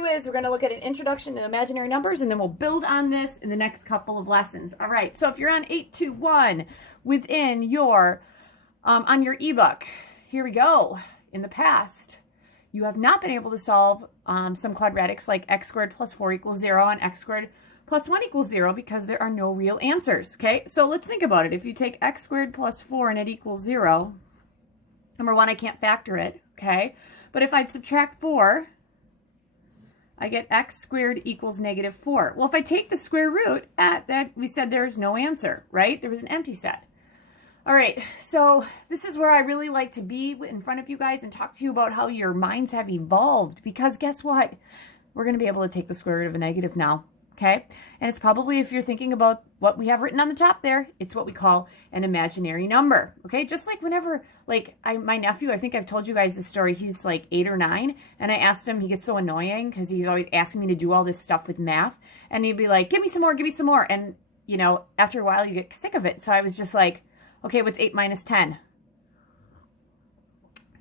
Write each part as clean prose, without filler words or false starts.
Is we're going to look at an introduction to imaginary numbers, and then we'll build on this in the next couple of lessons. All right, so if you're on 821 within your on your ebook, here we go. In the past, you have not been able to solve some quadratics like x squared plus 4 equals 0 and x squared plus 1 equals 0 because there are no real answers. Okay, so let's think about it. If you take x squared plus 4 and it equals 0, number one, I can't factor it. Okay, but if I'd subtract 4, I get x squared equals negative 4. Well, if I take the square root at that, we said there's no answer, right? There was an empty set. All right, so this is where I really like to be in front of you guys and talk to you about how your minds have evolved, because guess what? We're going to be able to take the square root of a negative now, okay? And it's probably, if you're thinking about what we have written on the top there, it's what we call an imaginary number, okay? Just like whenever, like my nephew, I think I've told you guys this story, he's like 8 or 9, and I asked him, he gets so annoying because he's always asking me to do all this stuff with math, and he'd be like, give me some more, and, you know, after a while you get sick of it. So I was just like, okay, what's 8 minus 10?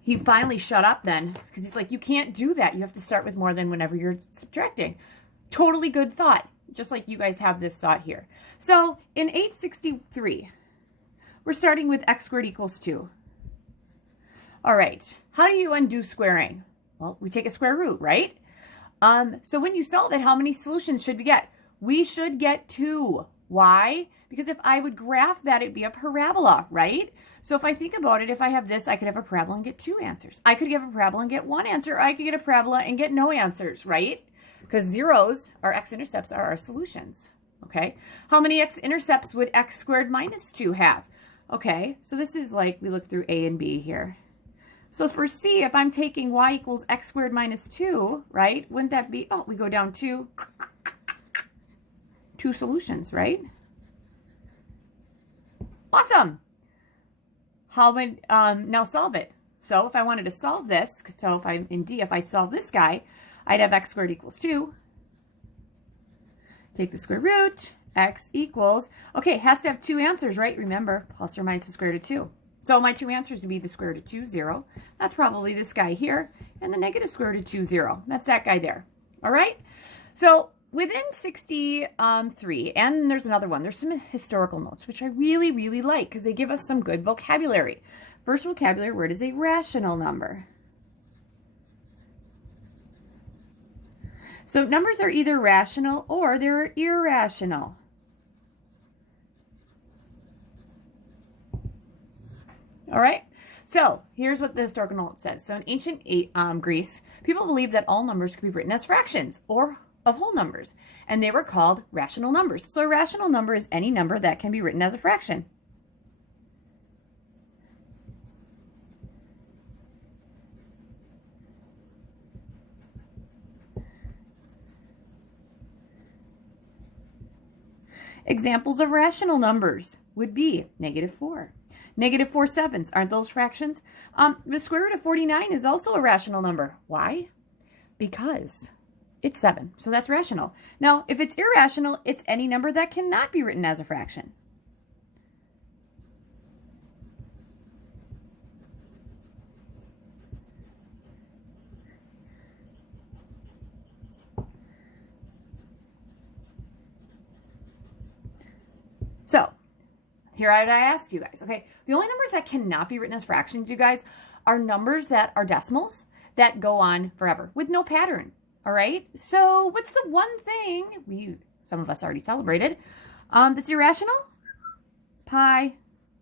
He finally shut up then, because he's like, you can't do that. You have to start with more than whenever you're subtracting. Totally good thought, just like you guys have this thought here. So in 863, we're starting with x squared equals 2. All right, how do you undo squaring? Well, we take a square root, right? So when you solve it, how many solutions should we get? We should get 2. Why? Because if I would graph that, it'd be a parabola, right? So if I think about it, if I have this, I could have a parabola and get 2 answers. I could have a parabola and get 1 answer. I could get a parabola and get no answers, right? Because zeros, our x-intercepts, are our solutions, okay? How many x-intercepts would x squared minus 2 have? Okay, so this is like, we look through A and B here. So for C, if I'm taking y equals x squared minus 2, right? Wouldn't that be, oh, we go down 2 solutions, right? Awesome. How would, now solve it. So if I wanted to solve this, so if I'm in D, if I solve this guy, I'd have x squared equals 2. Take the square root, x equals, okay, it has to have 2 answers, right? Remember, plus or minus the square root of 2. So my 2 answers would be the square root of 2, 0. That's probably this guy here, and the negative square root of 2, 0. That's that guy there. All right? So within 63, and there's another one, there's some historical notes, which I really, really like because they give us some good vocabulary. First vocabulary word is a rational number. So numbers are either rational or they're irrational. All right, so here's what the historical note says. So in ancient Greece, people believed that all numbers could be written as fractions or of whole numbers, and they were called rational numbers. So a rational number is any number that can be written as a fraction. Examples of rational numbers would be negative 4. Negative 4 sevenths, aren't those fractions? The square root of 49 is also a rational number. Why? Because it's 7, so that's rational. Now, if it's irrational, it's any number that cannot be written as a fraction. So, here I ask you guys, okay, the only numbers that cannot be written as fractions, you guys, are numbers that are decimals that go on forever with no pattern, all right? So what's the one thing some of us already celebrated, that's irrational? Pi.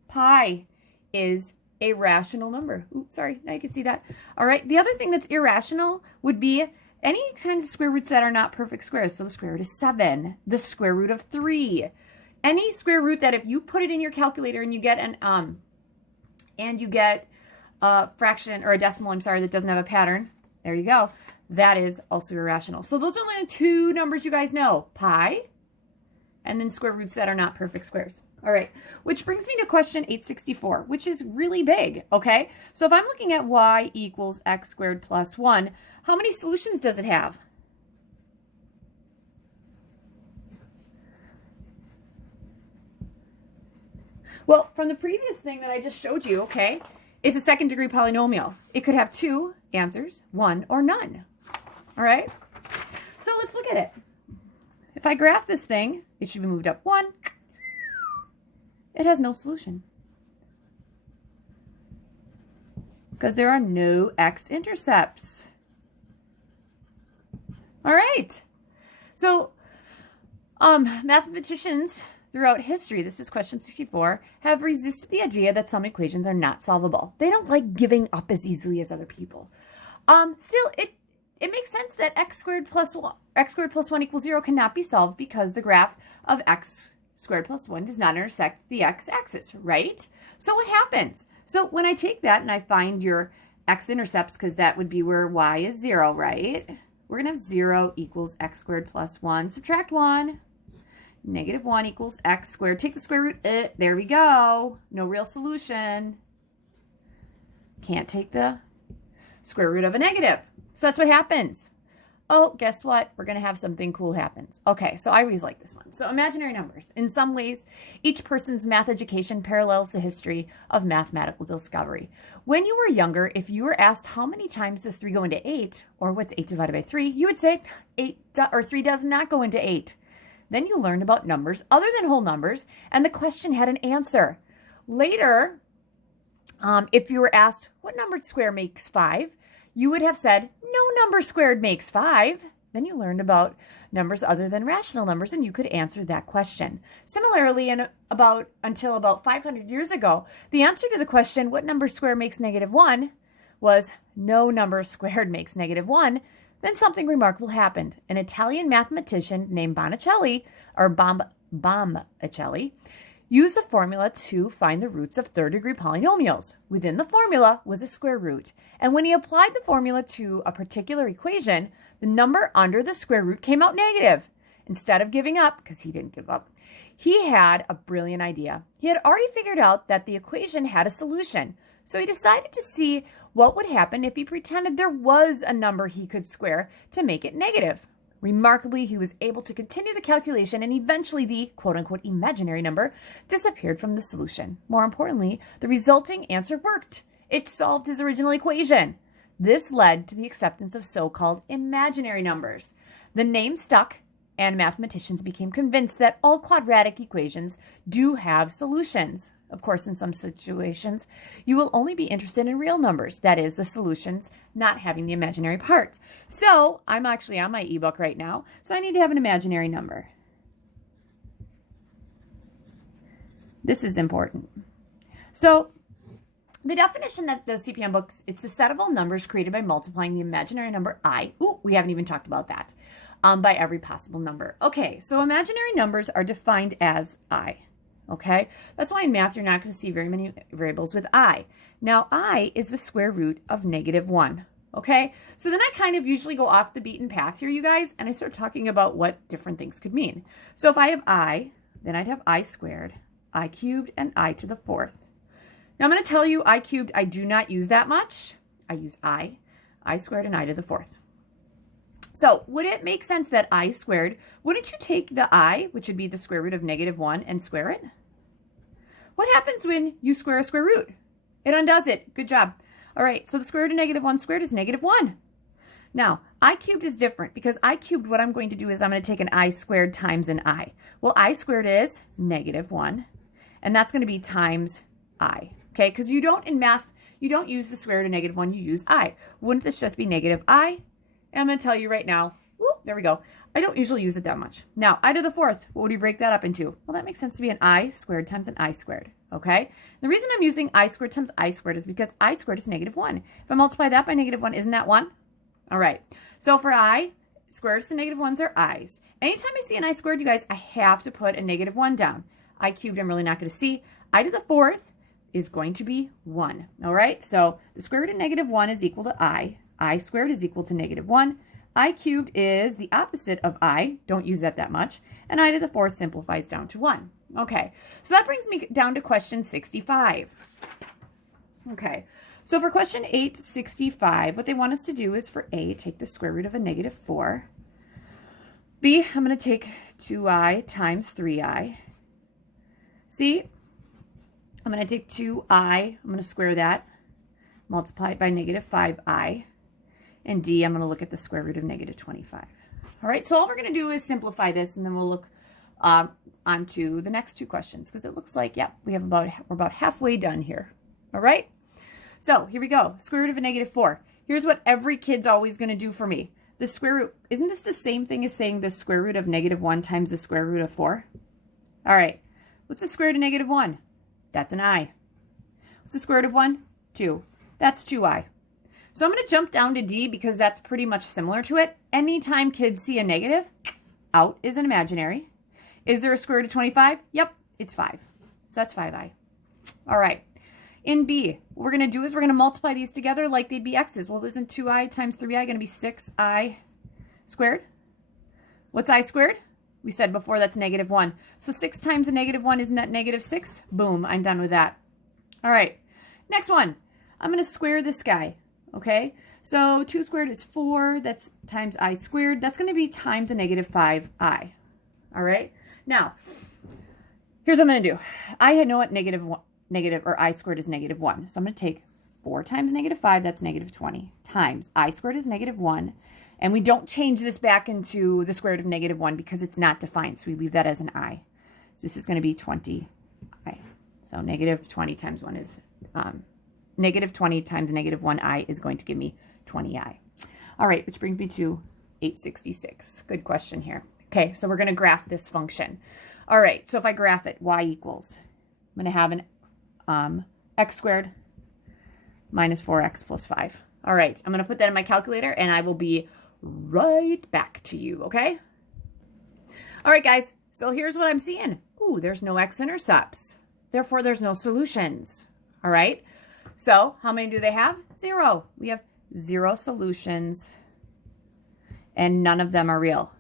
Pi is a rational number. Oops, sorry, now you can see that. All right, the other thing that's irrational would be any kinds of square roots that are not perfect squares. So the square root of 7, the square root of 3. Any square root that if you put it in your calculator and you get a fraction or a decimal, I'm sorry, that doesn't have a pattern, there you go, that is also irrational. So those are only 2 numbers you guys know, pi, and then square roots that are not perfect squares. All right, which brings me to question 864, which is really big, okay? So if I'm looking at y equals x squared plus 1, how many solutions does it have? Well, from the previous thing that I just showed you, okay, it's a second-degree polynomial. It could have 2 answers, 1 or none. All right? at it. If I graph this thing, it should be moved up 1. It has no solution, because there are no x-intercepts. All right. So mathematicians throughout history, this is question 64, have resisted the idea that some equations are not solvable. They don't like giving up as easily as other people. Still, it makes sense that x squared plus 1 equals 0 cannot be solved because the graph of x squared plus 1 does not intersect the x-axis, right? So what happens? So when I take that and I find your x-intercepts, because that would be where y is 0, right? We're going to have 0 equals x squared plus 1. Subtract 1. Negative 1 equals x squared. Take the square root. There we go. No real solution. Can't take the square root of a negative. So that's what happens. Oh, guess what? We're going to have something cool happens. Okay, so I always like this one. So imaginary numbers. In some ways, each person's math education parallels the history of mathematical discovery. When you were younger, if you were asked how many times does 3 go into 8, or what's 8 divided by 3, you would say 3 does not go into 8. Then you learned about numbers other than whole numbers, and the question had an answer. Later, if you were asked what numbered square makes 5, you would have said, no number squared makes 5. Then you learned about numbers other than rational numbers, and you could answer that question. Similarly, until about 500 years ago, the answer to the question, what number square makes -1, was no number squared makes -1. Then something remarkable happened. An Italian mathematician named Bonicelli, or Bombacelli, used a formula to find the roots of third-degree polynomials. Within the formula was a square root. And when he applied the formula to a particular equation, the number under the square root came out negative. Instead of giving up, because he didn't give up, he had a brilliant idea. He had already figured out that the equation had a solution. So he decided to see what would happen if he pretended there was a number he could square to make it negative. Remarkably, he was able to continue the calculation, and eventually the quote-unquote imaginary number disappeared from the solution. More importantly, the resulting answer worked. It solved his original equation. This led to the acceptance of so-called imaginary numbers. The name stuck, and mathematicians became convinced that all quadratic equations do have solutions. Of course, in some situations, you will only be interested in real numbers, that is, the solutions not having the imaginary parts. So I'm actually on my ebook right now, so I need to have an imaginary number. This is important. So the definition that the CPM books, it's the set of all numbers created by multiplying the imaginary number I. Ooh, we haven't even talked about that. By every possible number. Okay, so imaginary numbers are defined as I. Okay, that's why in math you're not going to see very many variables with I. Now I is the square root of -1. Okay, so then I kind of usually go off the beaten path here, you guys, and I start talking about what different things could mean. So if I have I, then I'd have I squared, I cubed, and I to the 4th. Now I'm going to tell you I cubed I do not use that much. I use I squared, and I to the 4th. So would it make sense that I squared, wouldn't you take the I, which would be the square root of -1, and square it? What happens when you square a square root? It undoes it. Good job. All right, so the square root of -1 squared is -1. Now, I cubed is different because I cubed, what I'm going to do is I'm going to take an I squared times an I. Well, I squared is -1, and that's going to be times I, okay? Because you don't, in math, you don't use the square root of -1, you use I. Wouldn't this just be -I? And I'm going to tell you right now, whoop, there we go. I don't usually use it that much. Now, I to the 4th, what would you break that up into? Well, that makes sense to be an I squared times an I squared, okay? The reason I'm using I squared times I squared is because I squared is -1. If I multiply that by -1, isn't that 1? All right, so for I, squares to -1s are I's. Anytime I see an I squared, you guys, I have to put a -1 down. I cubed, I'm really not going to see. I to the 4th is going to be 1, all right? So the square root of -1 is equal to I squared is equal to -1. I cubed is the opposite of I. Don't use that much. And I to the 4th simplifies down to 1. Okay, so that brings me down to question 65. Okay, so for question 865, what they want us to do is for A, take the square root of a -4. B, I'm going to take 2I times 3I. C, I'm going to take 2I, I'm going to square that, multiply it by -5I. And D, I'm going to look at the square root of -25. All right, so all we're going to do is simplify this, and then we'll look onto the next two questions, because it looks like, yep, we're about halfway done here. All right, so here we go. Square root of a -4. Here's what every kid's always going to do for me. The square root, isn't this the same thing as saying the square root of -1 times the square root of 4? All right, what's the square root of -1? That's an I. What's the square root of 1? 2. That's 2i. So I'm going to jump down to D because that's pretty much similar to it. Anytime kids see a negative, out is an imaginary. Is there a square root of 25? Yep, it's 5. So that's 5i. All right. In B, what we're going to do is we're going to multiply these together like they'd be x's. Well, isn't 2i times 3i going to be 6i squared? What's I squared? We said before that's -1. So 6 times a -1, isn't that -6? Boom, I'm done with that. All right, next one. I'm going to square this guy, okay? So 2 squared is 4. That's times I squared. That's going to be times a -5i. All right? Now, here's what I'm going to do. I know what I squared is -1. So I'm going to take 4 times -5, that's -20, times I squared is -1. And we don't change this back into the square root of -1 because it's not defined. So we leave that as an I. So this is going to be 20i. So -20 times 1 is, -20 times -1i is going to give me 20i. All right, which brings me to 866. Good question here. Okay, so we're going to graph this function. All right, so if I graph it, y equals, I'm going to have an x squared minus 4x plus 5. All right, I'm going to put that in my calculator, and I will be right back to you, okay? All right, guys, so here's what I'm seeing. Ooh, there's no x-intercepts. Therefore, there's no solutions. All right, so how many do they have? 0. We have 0 solutions, and none of them are real.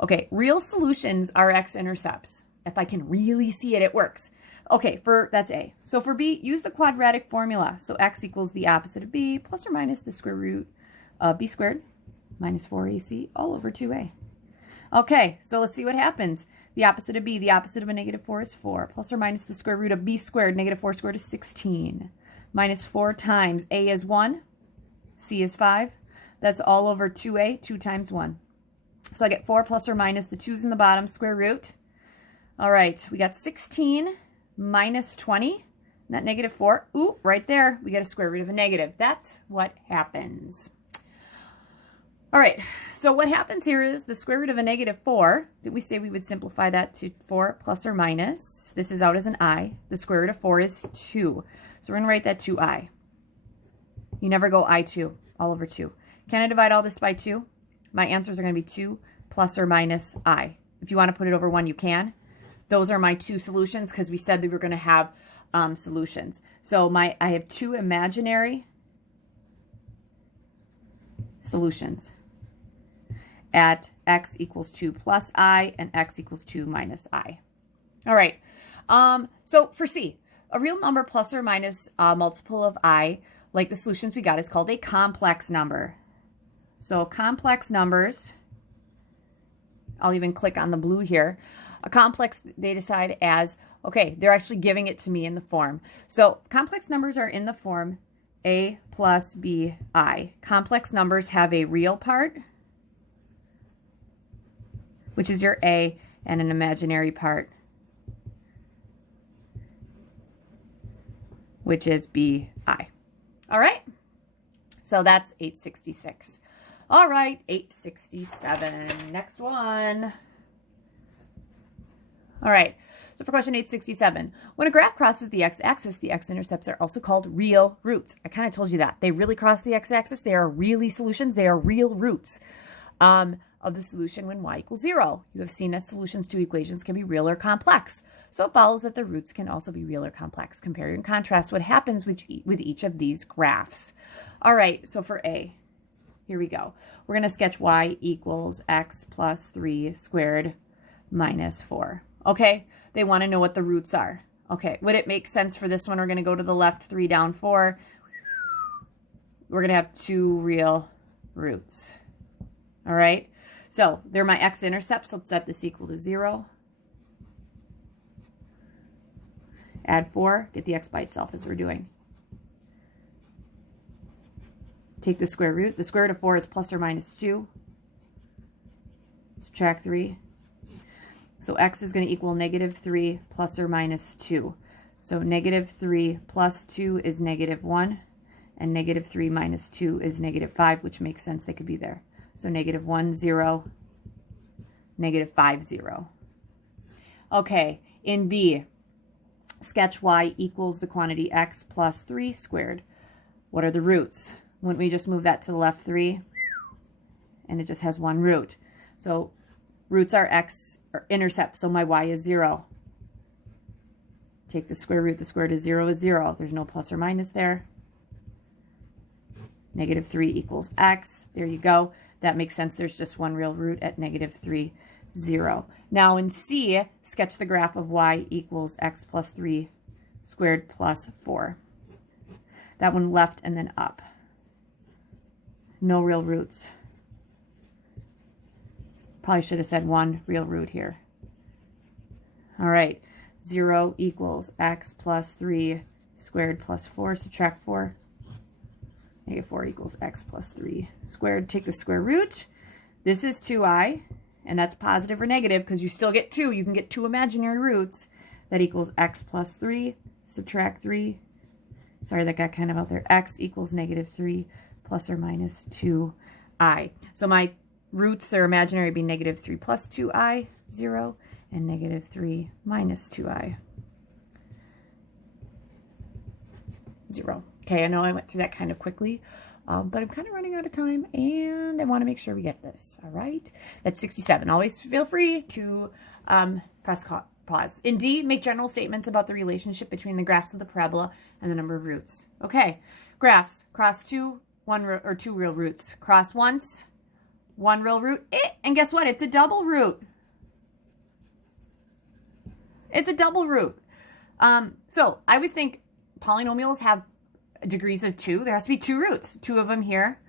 Okay, real solutions are x-intercepts. If I can really see it, it works. Okay, that's A. So for B, use the quadratic formula. So x equals the opposite of B plus or minus the square root of B squared minus 4ac all over 2a. Okay, so let's see what happens. The opposite of B, the opposite of a -4 is 4, plus or minus the square root of B squared, -4 squared is 16, minus 4 times A is 1, C is 5. That's all over 2a, 2 times 1. So I get 4 plus or minus the 2's in the bottom, square root. All right, we got 16 minus 20, that -4. Ooh, right there, we get a square root of a negative. That's what happens. All right, so what happens here is the square root of a -4. Did we say we would simplify that to 4 plus or minus? This is out as an I. The square root of 4 is 2. So we're going to write that 2i. You never go I2, all over 2. Can I divide all this by 2? My answers are going to be 2 plus or minus I. If you want to put it over 1, you can. Those are my 2 solutions because we said we were going to have solutions. So I have 2 imaginary solutions at x equals 2 plus I and x equals 2 minus I. All right. So for C, a real number plus or minus a multiple of I, like the solutions we got, is called a complex number. So complex numbers, I'll even click on the blue here. A complex, they decide as, okay, they're actually giving it to me in the form. So complex numbers are in the form A plus BI. Complex numbers have a real part, which is your A, and an imaginary part, which is BI. All right, so that's 866. All right, 867. Next one. All right, so for question 867, when a graph crosses the x-axis, the x-intercepts are also called real roots. I kind of told you that. They really cross the x-axis. They are really solutions. They are real roots of the solution when y equals 0. You have seen that solutions to equations can be real or complex. So it follows that the roots can also be real or complex. Compare and contrast what happens with each of these graphs. All right, so for A, here we go. We're going to sketch y equals x plus 3 squared minus 4. Okay, they want to know what the roots are. Okay, would it make sense for this one? We're going to go to the left, 3 down 4. We're going to have 2 real roots. All right, so they're my x-intercepts. Let's set this equal to 0. Add 4, get the x by itself as we're doing. Take the square root. The square root of 4 is plus or minus 2. subtract 3. So x is going to equal negative 3 plus or minus 2. So negative 3 plus 2 is negative 1, and negative 3 minus 2 is negative 5, which makes sense. They could be there. So negative 1, 0, negative 5, 0. Okay, in B, sketch y equals the quantity x plus 3 squared. What are the roots? Wouldn't we just move that to the left 3? And it just has one root. So roots are x, or intercept, so my y is 0. Take the square root. The square root of 0 is 0. There's no plus or minus there. Negative 3 equals x. There you go. That makes sense. There's just one real root at negative 3, 0. Now in C, sketch the graph of y equals x plus 3 squared plus 4. That one left and then up. No real roots. Probably should have said one real root here. All right. 0 equals x plus 3 squared plus 4. Subtract 4. Negative 4 equals x plus 3 squared. Take the square root. This is 2i, and that's positive or negative because you still get 2. You can get 2 imaginary roots. That equals x plus 3. Subtract 3. Sorry, that got kind of out there. X equals negative 3 plus or minus 2i. So my roots are imaginary would be negative 3 plus 2i, 0, and negative 3 minus 2i, 0. Okay, I know I went through that kind of quickly, but I'm kind of running out of time, and I want to make sure we get this. All right, that's 67. Always feel free to press pause. In D, make general statements about the relationship between the graphs of the parabola and the number of roots. Okay, graphs, cross 2, 1 or 2 real roots. Cross once, 1 real root, and guess what? It's a double root. It's a double root. So I always think polynomials have degrees of 2. There has to be 2 roots. 2 of them here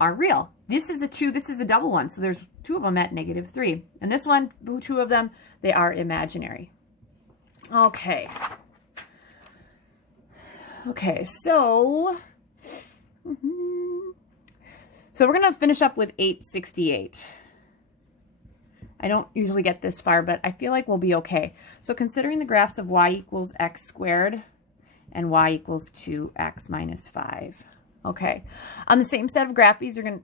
are real. This is a 2. This is the double one. So there's 2 of them at negative 3. And this one, 2 of them, they are imaginary. Okay. Okay, so so we're going to finish up with 868. I don't usually get this far, but I feel like we'll be okay. So considering the graphs of y equals x squared and y equals 2x minus 5. Okay. On the same set of axes, you're going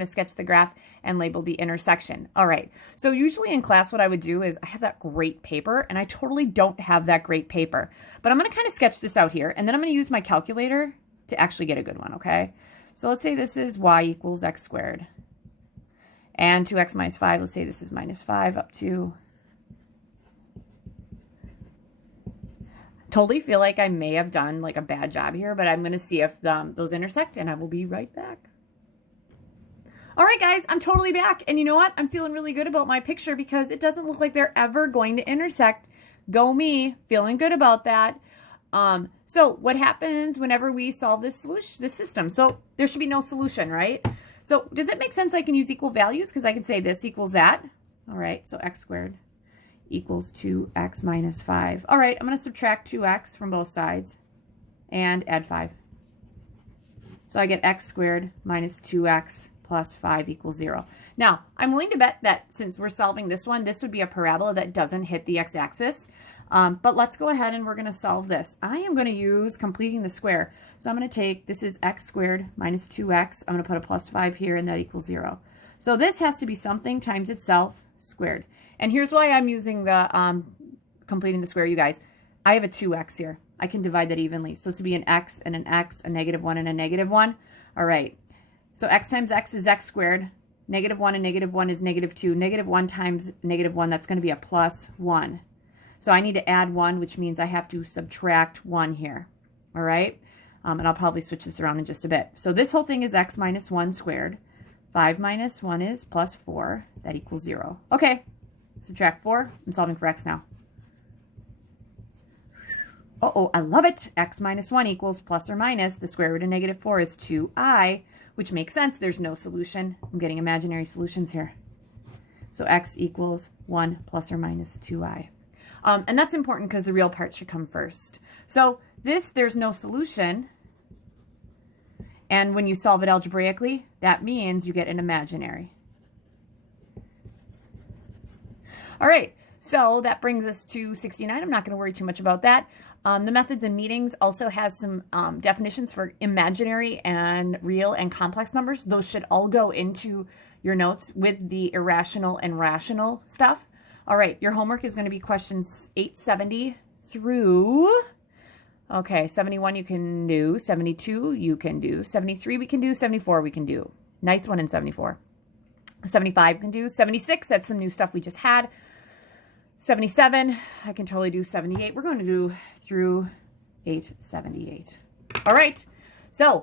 to sketch the graph and label the intersection. All right. So usually in class, what I would do is I have that great paper, and I totally don't have that great paper. But I'm going to kind of sketch this out here, and then I'm going to use my calculator to actually get a good one, okay? So let's say this is y equals x squared. And 2x minus 5, let's say this is minus 5 up to... Totally feel like I may have done like a bad job here, but I'm going to see if those intersect, and I will be right back. All right, guys, I'm totally back. And you know what? I'm feeling really good about my picture because it doesn't look like they're ever going to intersect. Go me, feeling good about that. So what happens whenever we solve this system? So there should be no solution, right? So does it make sense I can use equal values? Because I can say this equals that. All right, so x squared equals 2x minus 5. All right, I'm going to subtract 2x from both sides and add 5. So I get x squared minus 2x plus 5 equals 0. Now, I'm willing to bet that since we're solving this one, this would be a parabola that doesn't hit the x-axis. But let's go ahead and we're going to solve this. I am going to use completing the square. So I'm going to take, this is x squared minus 2x. I'm going to put a plus 5 here, and that equals 0. So this has to be something times itself squared. And here's why I'm using the completing the square, you guys. I have a 2x here. I can divide that evenly. So this would be an x, a negative 1, and a negative 1. All right. So x times x is x squared. Negative 1 and negative 1 is negative 2. Negative 1 times negative 1, that's going to be a plus 1. So I need to add 1, which means I have to subtract 1 here. All right? And I'll probably switch this around in just a bit. So this whole thing is x minus 1 squared. 5 minus 1 is plus 4. That equals 0. Okay. Subtract 4. I'm solving for x now. Uh-oh, I love it. X minus 1 equals plus or minus. The square root of negative 4 is 2i, which makes sense. There's no solution. I'm getting imaginary solutions here. So x equals 1 plus or minus 2i. And that's important because the real part should come first. So this, there's no solution. And when you solve it algebraically, that means you get an imaginary. All right, so that brings us to 69. I'm not going to worry too much about that. The methods and meetings also has some definitions for imaginary and real and complex numbers. Those should all go into your notes with the irrational and rational stuff. All right, your homework is going to be questions 870 through, okay, 71 you can do, 72 you can do, 73 we can do, 74 we can do. Nice one in 74. 75 can do, 76, that's some new stuff we just had. 77, I can totally do 78. We're going to do through 878. All right, so